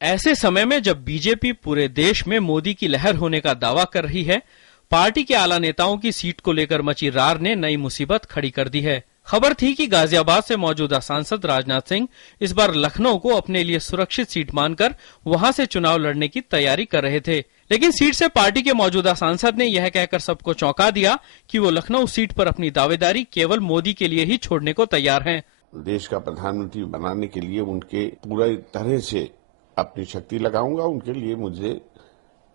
ऐसे समय में जब बीजेपी पूरे देश में मोदी की लहर होने का दावा कर रही है, पार्टी के आला नेताओं की सीट को लेकर मची रार ने नई मुसीबत खड़ी कर दी है। खबर थी कि गाजियाबाद से मौजूदा सांसद राजनाथ सिंह इस बार लखनऊ को अपने लिए सुरक्षित सीट मानकर वहां से चुनाव लड़ने की तैयारी कर रहे थे, लेकिन सीट से पार्टी के मौजूदा सांसद ने यह कहकर सबको चौंका दिया कि वो लखनऊ सीट पर अपनी दावेदारी केवल मोदी के लिए ही छोड़ने को तैयार हैं। देश का प्रधानमंत्री बनाने के लिए उनके पूरी तरह से अपनी शक्ति लगाऊंगा। उनके लिए मुझे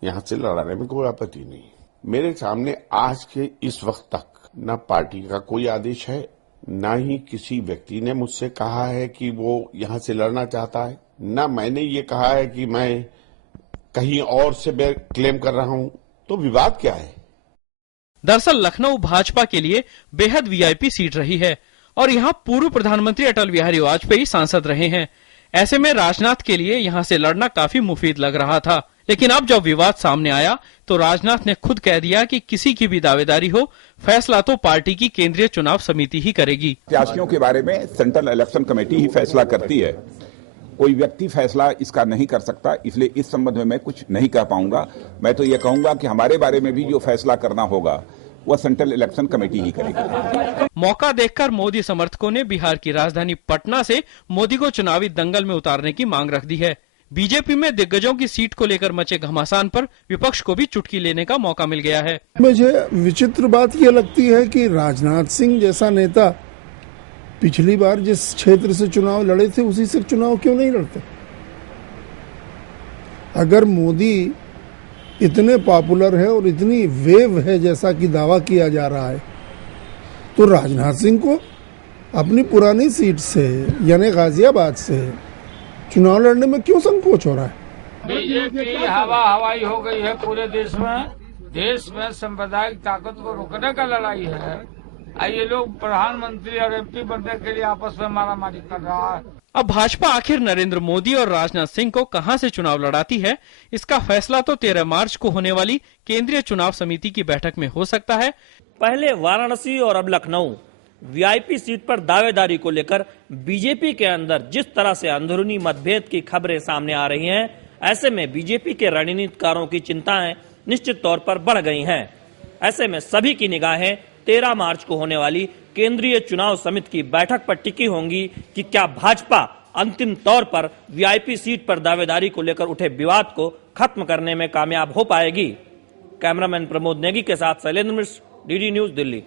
यहाँ से लड़ाने में कोई आपत्ति नहीं। मेरे सामने आज के इस वक्त तक न पार्टी का कोई आदेश है, न ही किसी व्यक्ति ने मुझसे कहा है कि वो यहाँ से लड़ना चाहता है, न मैंने ये कहा है कि मैं कहीं और से मैं क्लेम कर रहा हूँ। तो विवाद क्या है? दरअसल लखनऊ भाजपा के लिए बेहद वीआईपी सीट रही है और यहाँ पूर्व प्रधानमंत्री अटल बिहारी वाजपेयी सांसद रहे हैं। ऐसे में राजनाथ के लिए यहाँ से लड़ना काफी मुफीद लग रहा था, लेकिन अब जब विवाद सामने आया तो राजनाथ ने खुद कह दिया कि किसी की भी दावेदारी हो, फैसला तो पार्टी की केंद्रीय चुनाव समिति ही करेगी। प्रत्याशियों के बारे में सेंट्रल इलेक्शन कमेटी ही फैसला करती है, कोई व्यक्ति फैसला इसका नहीं कर सकता। इसलिए इस संबंध में मैं कुछ नहीं कह पाऊंगा। मैं तो ये कहूंगा कि हमारे बारे में भी जो फैसला करना होगा वह सेंट्रल इलेक्शन कमेटी ही करेगी। मौका देखकर मोदी समर्थकों ने बिहार की राजधानी पटना से मोदी को चुनावी दंगल में उतारने की मांग रख दी है। बीजेपी में दिग्गजों की सीट को लेकर मचे घमासान पर विपक्ष को भी चुटकी लेने का मौका मिल गया है। मुझे विचित्र बात यह लगती है कि राजनाथ सिंह जैसा नेता पिछली बार जिस क्षेत्र से चुनाव लड़े थे उसी से चुनाव क्यों नहीं लड़ते? अगर मोदी इतने पॉपुलर है और इतनी वेव है जैसा कि दावा किया जा रहा है, तो राजनाथ सिंह को अपनी पुरानी सीट से यानी गाजियाबाद से चुनाव लड़ने में क्यों संकोच हो रहा है? बीजेपी हवाई हो गई है पूरे देश में। देश में सांप्रदायिक ताकत को रोकने का लड़ाई है। ये लोग प्रधानमंत्री और एमपी बनने के लिए आपस में मारामारी कर रहा है। अब भाजपा आखिर नरेंद्र मोदी और राजनाथ सिंह को कहां से चुनाव लड़ाती है, इसका फैसला तो 13 मार्च को होने वाली केंद्रीय चुनाव समिति की बैठक में हो सकता है। पहले वाराणसी और अब लखनऊ वीआईपी सीट पर दावेदारी को लेकर बीजेपी के अंदर जिस तरह से अंदरूनी मतभेद की खबरें सामने आ रही हैं, ऐसे में बीजेपी के रणनीतिकारों की चिंताएं निश्चित तौर पर बढ़ गई हैं। ऐसे में सभी की निगाहें 13 मार्च को होने वाली केंद्रीय चुनाव समिति की बैठक पर टिकी होंगी कि क्या भाजपा अंतिम तौर पर वीआईपी सीट पर दावेदारी को लेकर उठे विवाद को खत्म करने में कामयाब हो पाएगी। कैमरामैन प्रमोद नेगी के साथ शैलेंद्र मिश्र, डीडी न्यूज, दिल्ली।